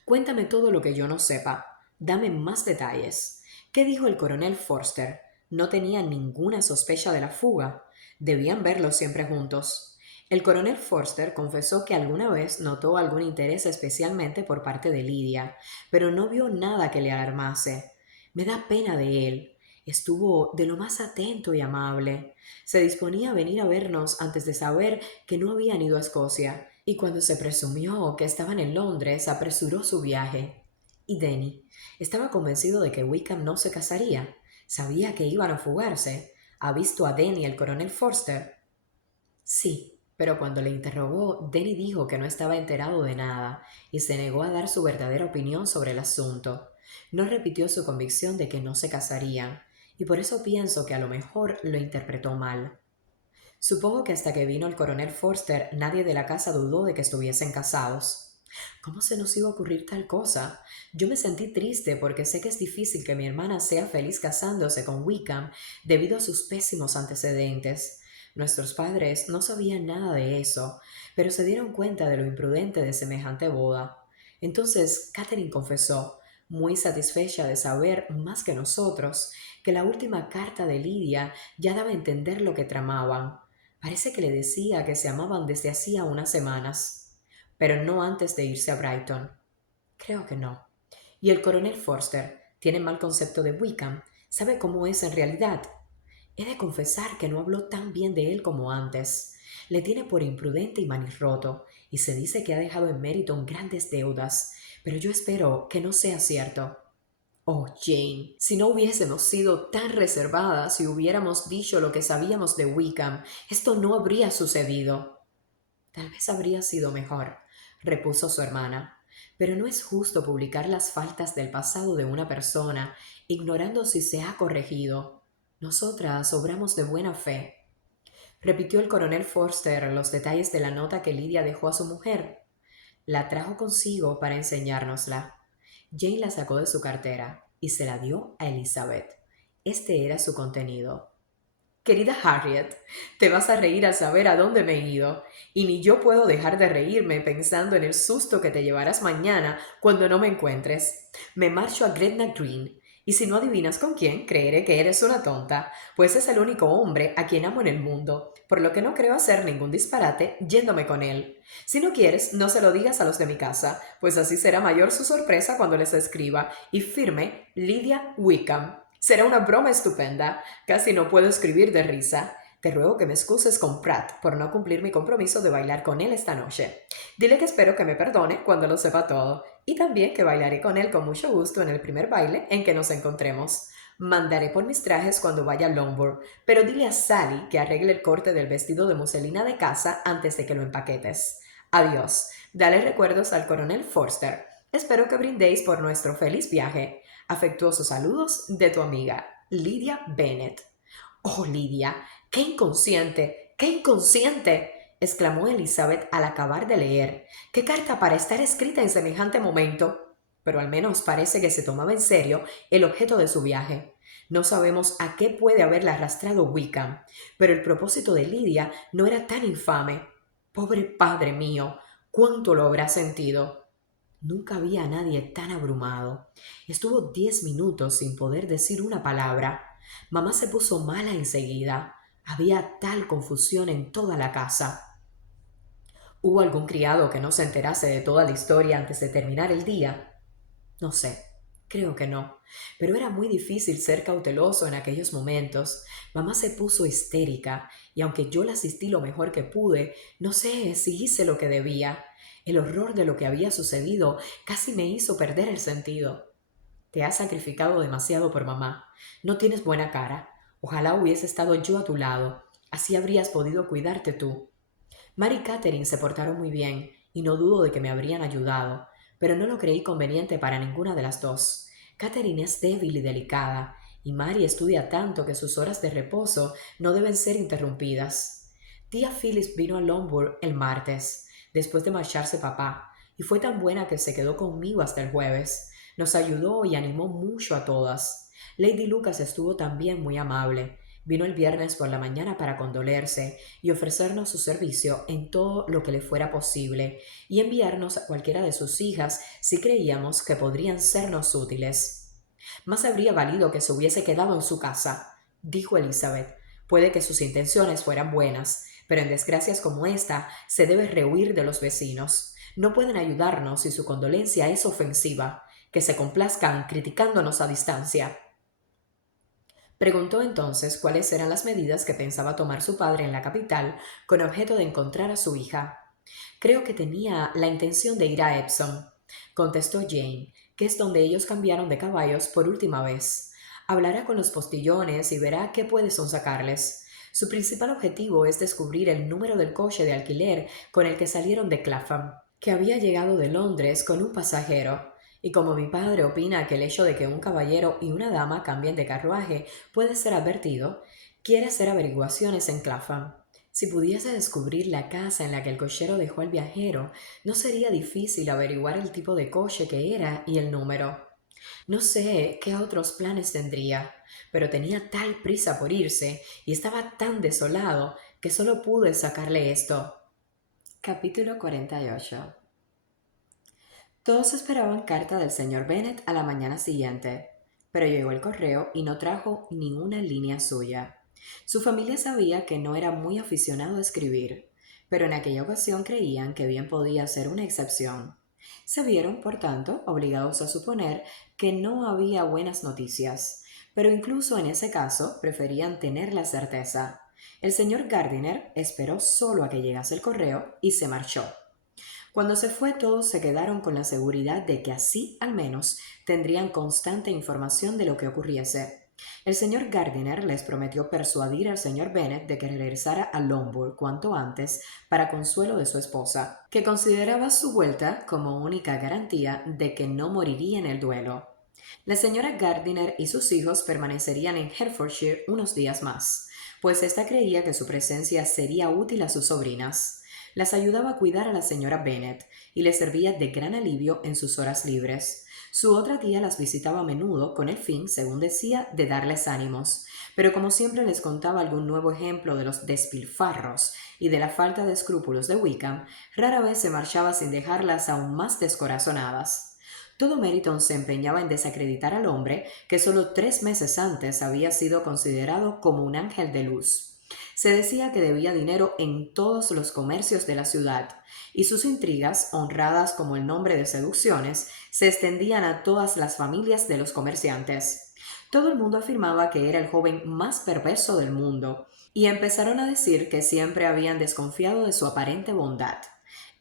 cuéntame todo lo que yo no sepa. Dame más detalles. ¿Qué dijo el coronel Forster? No tenía ninguna sospecha de la fuga. Debían verlos siempre juntos. El coronel Forster confesó que alguna vez notó algún interés especialmente por parte de Lidia, pero no vio nada que le alarmase. Me da pena de él. Estuvo de lo más atento y amable. Se disponía a venir a vernos antes de saber que no habían ido a Escocia, y cuando se presumió que estaban en Londres, apresuró su viaje. Y Denny estaba convencido de que Wickham no se casaría. Sabía que iban a fugarse. ¿Ha visto a Denny el coronel Forster? Sí, pero cuando le interrogó, Denny dijo que no estaba enterado de nada y se negó a dar su verdadera opinión sobre el asunto. No repitió su convicción de que no se casarían, y por eso pienso que a lo mejor lo interpretó mal. Supongo que hasta que vino el coronel Forster nadie de la casa dudó de que estuviesen casados. ¿Cómo se nos iba a ocurrir tal cosa? Yo me sentí triste porque sé que es difícil que mi hermana sea feliz casándose con Wickham debido a sus pésimos antecedentes. Nuestros padres no sabían nada de eso, pero se dieron cuenta de lo imprudente de semejante boda. Entonces Catherine confesó, muy satisfecha de saber más que nosotros, que la última carta de Lidia ya daba a entender lo que tramaban. Parece que le decía que se amaban desde hacía unas semanas, pero no antes de irse a Brighton. Creo que no. Y el coronel Forster tiene mal concepto de Wickham. ¿Sabe cómo es en realidad? He de confesar que no habló tan bien de él como antes. Le tiene por imprudente y manirroto, y se dice que ha dejado en Meryton grandes deudas, pero yo espero que no sea cierto. Oh, Jane, si no hubiésemos sido tan reservadas y hubiéramos dicho lo que sabíamos de Wickham, esto no habría sucedido. Tal vez habría sido mejor, repuso su hermana, pero no es justo publicar las faltas del pasado de una persona, ignorando si se ha corregido. Nosotras obramos de buena fe. Repitió el coronel Forster los detalles de la nota que Lidia dejó a su mujer. La trajo consigo para enseñárnosla. Jane la sacó de su cartera y se la dio a Elizabeth. Este era su contenido. Querida Harriet, te vas a reír al saber a dónde me he ido, y ni yo puedo dejar de reírme pensando en el susto que te llevarás mañana cuando no me encuentres. Me marcho a Gretna Green, Y si no adivinas con quién, creeré que eres una tonta, pues es el único hombre a quien amo en el mundo, por lo que no creo hacer ningún disparate yéndome con él. Si no quieres, no se lo digas a los de mi casa, pues así será mayor su sorpresa cuando les escriba y firme Lydia Wickham. Será una broma estupenda. Casi no puedo escribir de risa. Te ruego que me excuses con Pratt por no cumplir mi compromiso de bailar con él esta noche. Dile que espero que me perdone cuando lo sepa todo, y también que bailaré con él con mucho gusto en el primer baile en que nos encontremos. Mandaré por mis trajes cuando vaya a Longbourn, pero dile a Sally que arregle el corte del vestido de muselina de casa antes de que lo empaquetes. Adiós. Dale recuerdos al coronel Forster. Espero que brindéis por nuestro feliz viaje. Afectuosos saludos de tu amiga, Lydia Bennet. Oh, Lydia, qué inconsciente, qué inconsciente, exclamó Elizabeth al acabar de leer. Qué carta para estar escrita en semejante momento. Pero al menos parece que se tomaba en serio el objeto de su viaje. No sabemos a qué puede haberla arrastrado Wickham, pero el propósito de Lydia no era tan infame. Pobre padre mío, cuánto lo habrá sentido. Nunca había a nadie tan abrumado. Estuvo 10 minutos sin poder decir una palabra. Mamá se puso mala enseguida. Había tal confusión en toda la casa. ¿Hubo algún criado que no se enterase de toda la historia antes de terminar el día? No sé, creo que no. Pero era muy difícil ser cauteloso en aquellos momentos. Mamá se puso histérica, y aunque yo la asistí lo mejor que pude, no sé si hice lo que debía. El horror de lo que había sucedido casi me hizo perder el sentido. Te has sacrificado demasiado por mamá. No tienes buena cara. Ojalá hubiese estado yo a tu lado. Así habrías podido cuidarte tú. Mary y Catherine se portaron muy bien, y no dudo de que me habrían ayudado, pero no lo creí conveniente para ninguna de las dos. Catherine es débil y delicada, y Mary estudia tanto que sus horas de reposo no deben ser interrumpidas. Tía Phyllis vino a Longbourn el martes, después de marcharse papá, y fue tan buena que se quedó conmigo hasta el jueves. Nos ayudó y animó mucho a todas. Lady Lucas estuvo también muy amable. Vino el viernes por la mañana para condolerse y ofrecernos su servicio en todo lo que le fuera posible y enviarnos a cualquiera de sus hijas si creíamos que podrían sernos útiles. Más habría valido que se hubiese quedado en su casa, dijo Elizabeth. Puede que sus intenciones fueran buenas, pero en desgracias como esta se debe rehuir de los vecinos. No pueden ayudarnos si su condolencia es ofensiva. Que se complazcan criticándonos a distancia. Preguntó entonces cuáles eran las medidas que pensaba tomar su padre en la capital con objeto de encontrar a su hija. Creo que tenía la intención de ir a Epsom, contestó Jane, que es donde ellos cambiaron de caballos por última vez. Hablará con los postillones y verá qué puede sonsacarles. Su principal objetivo es descubrir el número del coche de alquiler con el que salieron de Clapham, que había llegado de Londres con un pasajero. Y como mi padre opina que el hecho de que un caballero y una dama cambien de carruaje puede ser advertido, quiere hacer averiguaciones en Clapham. Si pudiese descubrir la casa en la que el cochero dejó al viajero, no sería difícil averiguar el tipo de coche que era y el número. No sé qué otros planes tendría, pero tenía tal prisa por irse y estaba tan desolado que solo pude sacarle esto. Capítulo 48. Todos esperaban carta del señor Bennet a la mañana siguiente, pero llegó el correo y no trajo ninguna línea suya. Su familia sabía que no era muy aficionado a escribir, pero en aquella ocasión creían que bien podía ser una excepción. Se vieron, por tanto, obligados a suponer que no había buenas noticias, pero incluso en ese caso preferían tener la certeza. El señor Gardiner esperó solo a que llegase el correo y se marchó. Cuando se fue, todos se quedaron con la seguridad de que así, al menos, tendrían constante información de lo que ocurriese. El señor Gardiner les prometió persuadir al señor Bennet de que regresara a Longbourn cuanto antes para consuelo de su esposa, que consideraba su vuelta como única garantía de que no moriría en el duelo. La señora Gardiner y sus hijos permanecerían en Hertfordshire unos días más, pues ésta creía que su presencia sería útil a sus sobrinas. Las ayudaba a cuidar a la señora Bennet y les servía de gran alivio en sus horas libres. Su otra tía las visitaba a menudo con el fin, según decía, de darles ánimos, pero como siempre les contaba algún nuevo ejemplo de los despilfarros y de la falta de escrúpulos de Wickham, rara vez se marchaba sin dejarlas aún más descorazonadas. Todo Meryton se empeñaba en desacreditar al hombre que solo 3 meses antes había sido considerado como un ángel de luz. Se decía que debía dinero en todos los comercios de la ciudad, y sus intrigas, honradas como el nombre de seducciones, se extendían a todas las familias de los comerciantes. Todo el mundo afirmaba que era el joven más perverso del mundo, y empezaron a decir que siempre habían desconfiado de su aparente bondad.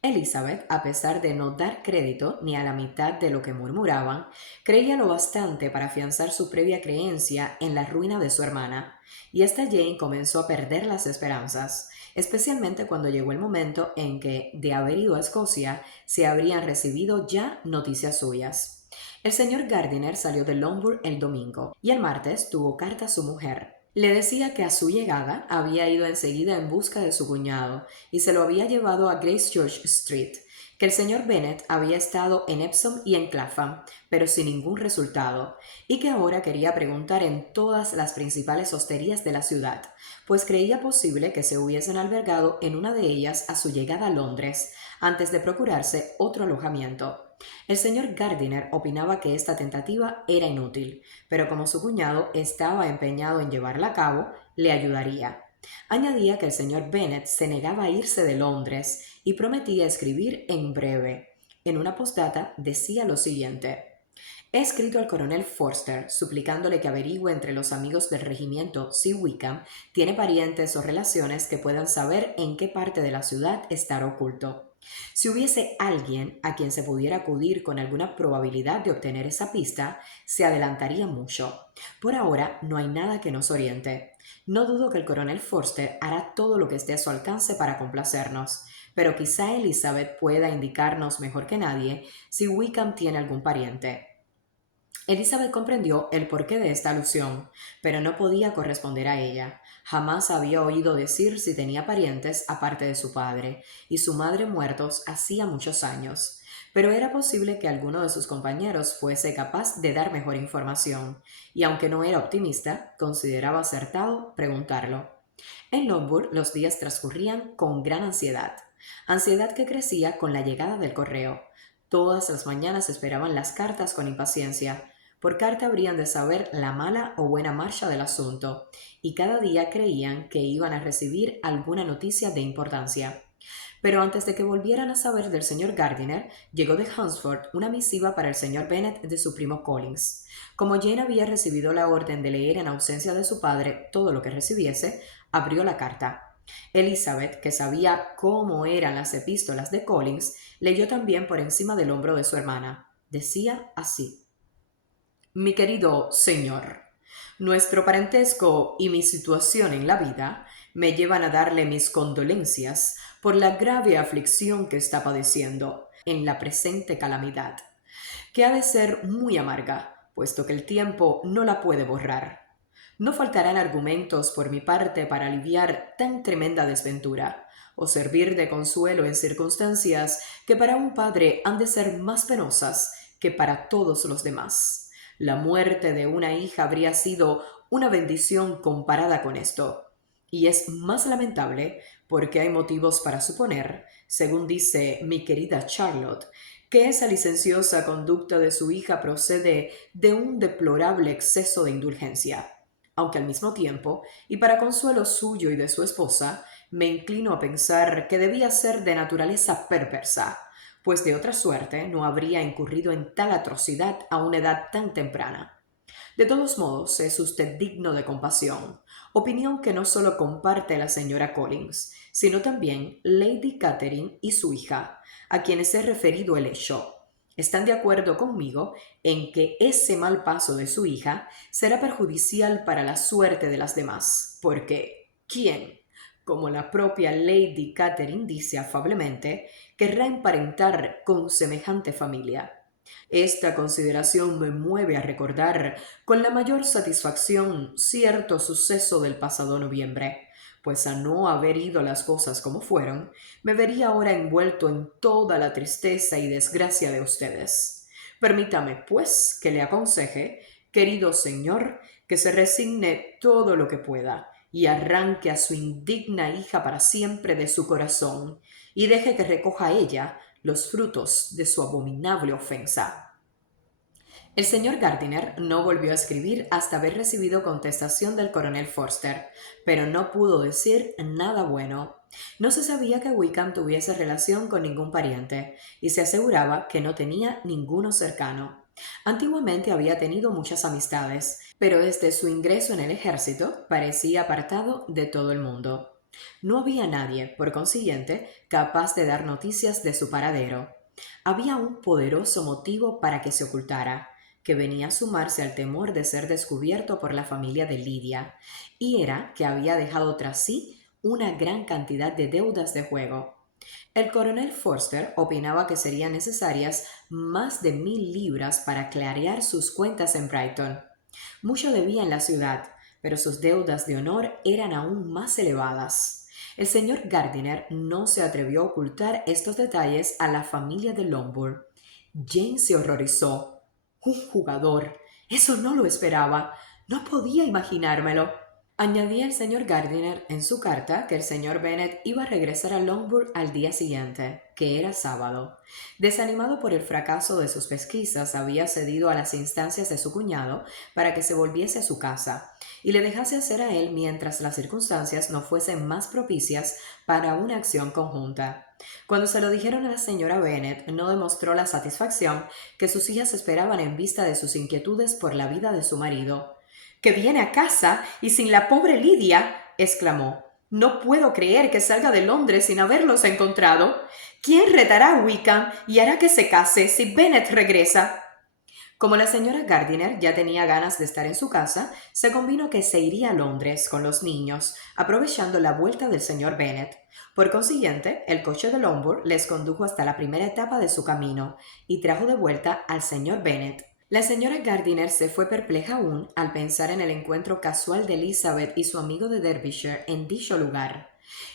Elizabeth, a pesar de no dar crédito ni a la mitad de lo que murmuraban, creía lo bastante para afianzar su previa creencia en la ruina de su hermana, y esta Jane comenzó a perder las esperanzas, especialmente cuando llegó el momento en que, de haber ido a Escocia, se habrían recibido ya noticias suyas. El señor Gardiner salió de Longbourn el domingo, y el martes tuvo carta a su mujer. Le decía que a su llegada había ido enseguida en busca de su cuñado y se lo había llevado a Grace George Street, que el señor Bennet había estado en Epsom y en Clapham, pero sin ningún resultado, y que ahora quería preguntar en todas las principales hosterías de la ciudad, pues creía posible que se hubiesen albergado en una de ellas a su llegada a Londres, antes de procurarse otro alojamiento. El señor Gardiner opinaba que esta tentativa era inútil, pero como su cuñado estaba empeñado en llevarla a cabo, le ayudaría. Añadía que el señor Bennet se negaba a irse de Londres y prometía escribir en breve. En una postdata decía lo siguiente: he escrito al coronel Forster suplicándole que averigüe entre los amigos del regimiento si Wickham tiene parientes o relaciones que puedan saber en qué parte de la ciudad estará oculto. Si hubiese alguien a quien se pudiera acudir con alguna probabilidad de obtener esa pista, se adelantaría mucho. Por ahora no hay nada que nos oriente. No dudo que el coronel Forster hará todo lo que esté a su alcance para complacernos, pero quizá Elizabeth pueda indicarnos mejor que nadie si Wickham tiene algún pariente. Elizabeth comprendió el porqué de esta alusión, pero no podía corresponder a ella. Jamás había oído decir si tenía parientes aparte de su padre y su madre muertos hacía muchos años, pero era posible que alguno de sus compañeros fuese capaz de dar mejor información, y aunque no era optimista, consideraba acertado preguntarlo. En Lockwood los días transcurrían con gran ansiedad que crecía con la llegada del correo. Todas las mañanas esperaban las cartas con impaciencia. Por carta habrían de saber la mala o buena marcha del asunto, y cada día creían que iban a recibir alguna noticia de importancia. Pero antes de que volvieran a saber del señor Gardiner, llegó de Hunsford una misiva para el señor Bennet de su primo Collins. Como Jane había recibido la orden de leer en ausencia de su padre todo lo que recibiese, abrió la carta. Elizabeth, que sabía cómo eran las epístolas de Collins, leyó también por encima del hombro de su hermana. Decía así: mi querido señor, nuestro parentesco y mi situación en la vida me llevan a darle mis condolencias por la grave aflicción que está padeciendo en la presente calamidad, que ha de ser muy amarga, puesto que el tiempo no la puede borrar. No faltarán argumentos por mi parte para aliviar tan tremenda desventura, o servir de consuelo en circunstancias que para un padre han de ser más penosas que para todos los demás. La muerte de una hija habría sido una bendición comparada con esto, y es más lamentable porque hay motivos para suponer, según dice mi querida Charlotte, que esa licenciosa conducta de su hija procede de un deplorable exceso de indulgencia, aunque al mismo tiempo, y para consuelo suyo y de su esposa, me inclino a pensar que debía ser de naturaleza perversa, pues de otra suerte no habría incurrido en tal atrocidad a una edad tan temprana. De todos modos, es usted digno de compasión, opinión que no solo comparte la señora Collins, sino también Lady Catherine y su hija, a quienes he referido el hecho. Están de acuerdo conmigo en que ese mal paso de su hija será perjudicial para la suerte de las demás, porque ¿quién, como la propia Lady Catherine dice afablemente, querrá emparentar con semejante familia? Esta consideración me mueve a recordar con la mayor satisfacción cierto suceso del pasado noviembre, pues a no haber ido las cosas como fueron, me vería ahora envuelto en toda la tristeza y desgracia de ustedes. Permítame, pues, que le aconseje, querido señor, que se resigne todo lo que pueda y arranque a su indigna hija para siempre de su corazón, y deje que recoja ella los frutos de su abominable ofensa. El señor Gardiner no volvió a escribir hasta haber recibido contestación del coronel Forster, pero no pudo decir nada bueno. No se sabía que Wickham tuviese relación con ningún pariente, y se aseguraba que no tenía ninguno cercano. Antiguamente había tenido muchas amistades, pero desde su ingreso en el ejército parecía apartado de todo el mundo. No había nadie, por consiguiente, capaz de dar noticias de su paradero. Había un poderoso motivo para que se ocultara, que venía a sumarse al temor de ser descubierto por la familia de Lidia, y era que había dejado tras sí una gran cantidad de deudas de juego. El coronel Forster opinaba que serían necesarias más de 1000 libras para clarear sus cuentas en Brighton. Mucho debía en la ciudad, pero sus deudas de honor eran aún más elevadas. El señor Gardiner no se atrevió a ocultar estos detalles a la familia de Longbourn. Jane se horrorizó. Un jugador. Eso no lo esperaba. No podía imaginármelo. Añadía el señor Gardiner en su carta que el señor Bennet iba a regresar a Longbourn al día siguiente, que era sábado. Desanimado por el fracaso de sus pesquisas, había cedido a las instancias de su cuñado para que se volviese a su casa y le dejase hacer a él mientras las circunstancias no fuesen más propicias para una acción conjunta. Cuando se lo dijeron a la señora Bennet, no demostró la satisfacción que sus hijas esperaban en vista de sus inquietudes por la vida de su marido. —¿Que viene a casa y sin la pobre Lidia? —exclamó. —No puedo creer que salga de Londres sin haberlos encontrado. ¿Quién retará a Wickham y hará que se case si Bennet regresa? Como la señora Gardiner ya tenía ganas de estar en su casa, se convino que se iría a Londres con los niños, aprovechando la vuelta del señor Bennet. Por consiguiente, el coche de Longbourn les condujo hasta la primera etapa de su camino y trajo de vuelta al señor Bennet. La señora Gardiner se fue perpleja aún al pensar en el encuentro casual de Elizabeth y su amigo de Derbyshire en dicho lugar.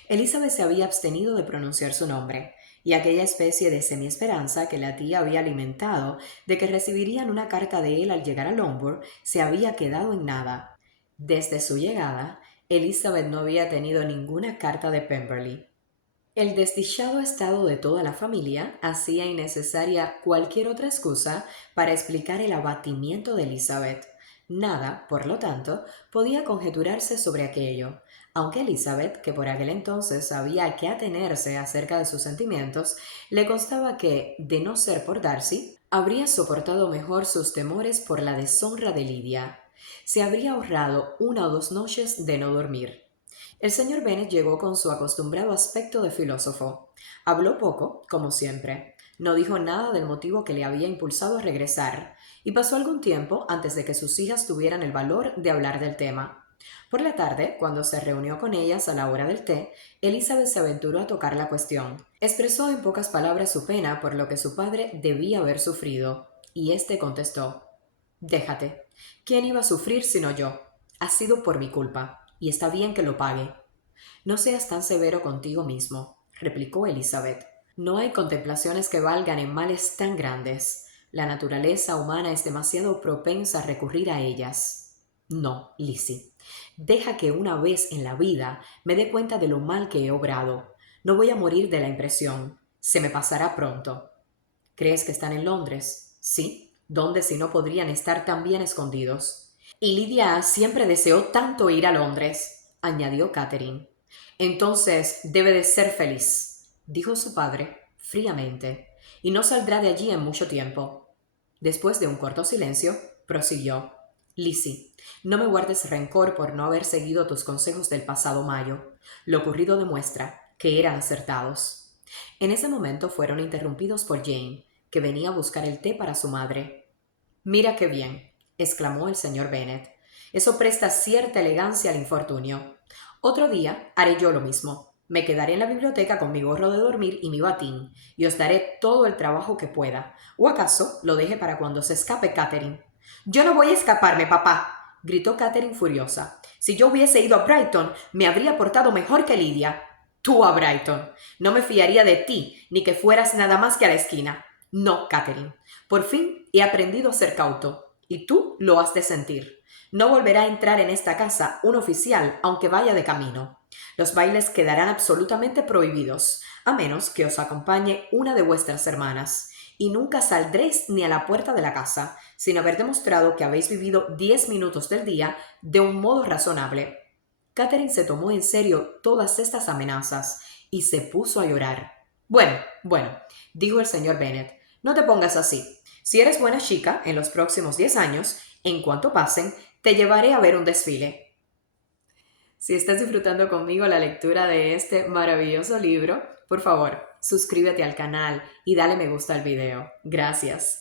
Elizabeth se había abstenido de pronunciar su nombre, y aquella especie de semi-esperanza que la tía había alimentado de que recibirían una carta de él al llegar a Longbourn se había quedado en nada. Desde su llegada, Elizabeth no había tenido ninguna carta de Pemberley. El desdichado estado de toda la familia hacía innecesaria cualquier otra excusa para explicar el abatimiento de Elizabeth. Nada, por lo tanto, podía conjeturarse sobre aquello, aunque Elizabeth, que por aquel entonces sabía a qué atenerse acerca de sus sentimientos, le constaba que, de no ser por Darcy, habría soportado mejor sus temores por la deshonra de Lidia. Se habría ahorrado 1 o 2 noches de no dormir. El señor Bennet llegó con su acostumbrado aspecto de filósofo. Habló poco, como siempre. No dijo nada del motivo que le había impulsado a regresar, y pasó algún tiempo antes de que sus hijas tuvieran el valor de hablar del tema. Por la tarde, cuando se reunió con ellas a la hora del té, Elizabeth se aventuró a tocar la cuestión. Expresó en pocas palabras su pena por lo que su padre debía haber sufrido, y éste contestó: «Déjate. ¿Quién iba a sufrir sino yo? Ha sido por mi culpa, y está bien que lo pague». «No seas tan severo contigo mismo», replicó Elizabeth. «No hay contemplaciones que valgan en males tan grandes. La naturaleza humana es demasiado propensa a recurrir a ellas». «No, Lizzie. Deja que una vez en la vida me dé cuenta de lo mal que he obrado. No voy a morir de la impresión. Se me pasará pronto». «¿Crees que están en Londres?» «Sí. ¿Dónde si no podrían estar tan bien escondidos?» «Y Lidia siempre deseó tanto ir a Londres», añadió Catherine. «Entonces debe de ser feliz», dijo su padre fríamente, «y no saldrá de allí en mucho tiempo». Después de un corto silencio, prosiguió: «Lizzie, no me guardes rencor por no haber seguido tus consejos del pasado mayo. Lo ocurrido demuestra que eran acertados». En ese momento fueron interrumpidos por Jane, que venía a buscar el té para su madre. «Mira qué bien», exclamó el señor Bennet. «Eso presta cierta elegancia al infortunio. Otro día haré yo lo mismo. Me quedaré en la biblioteca con mi gorro de dormir y mi batín, y os daré todo el trabajo que pueda. ¿O acaso lo deje para cuando se escape Catherine?» «Yo no voy a escaparme, papá», gritó Catherine furiosa. «Si yo hubiese ido a Brighton, me habría portado mejor que Lidia». «Tú a Brighton. No me fiaría de ti, ni que fueras nada más que a la esquina. No, Catherine. Por fin he aprendido a ser cauto, y tú lo has de sentir. No volverá a entrar en esta casa un oficial aunque vaya de camino. Los bailes quedarán absolutamente prohibidos, a menos que os acompañe una de vuestras hermanas, y nunca saldréis ni a la puerta de la casa, sin haber demostrado que habéis vivido 10 minutos del día de un modo razonable. Catherine se tomó en serio todas estas amenazas y se puso a llorar. Bueno, bueno, dijo el señor Bennet, no te pongas así. Si eres buena chica, en los próximos 10 años, en cuanto pasen, te llevaré a ver un desfile. Si estás disfrutando conmigo la lectura de este maravilloso libro, por favor, suscríbete al canal y dale me gusta al video. Gracias.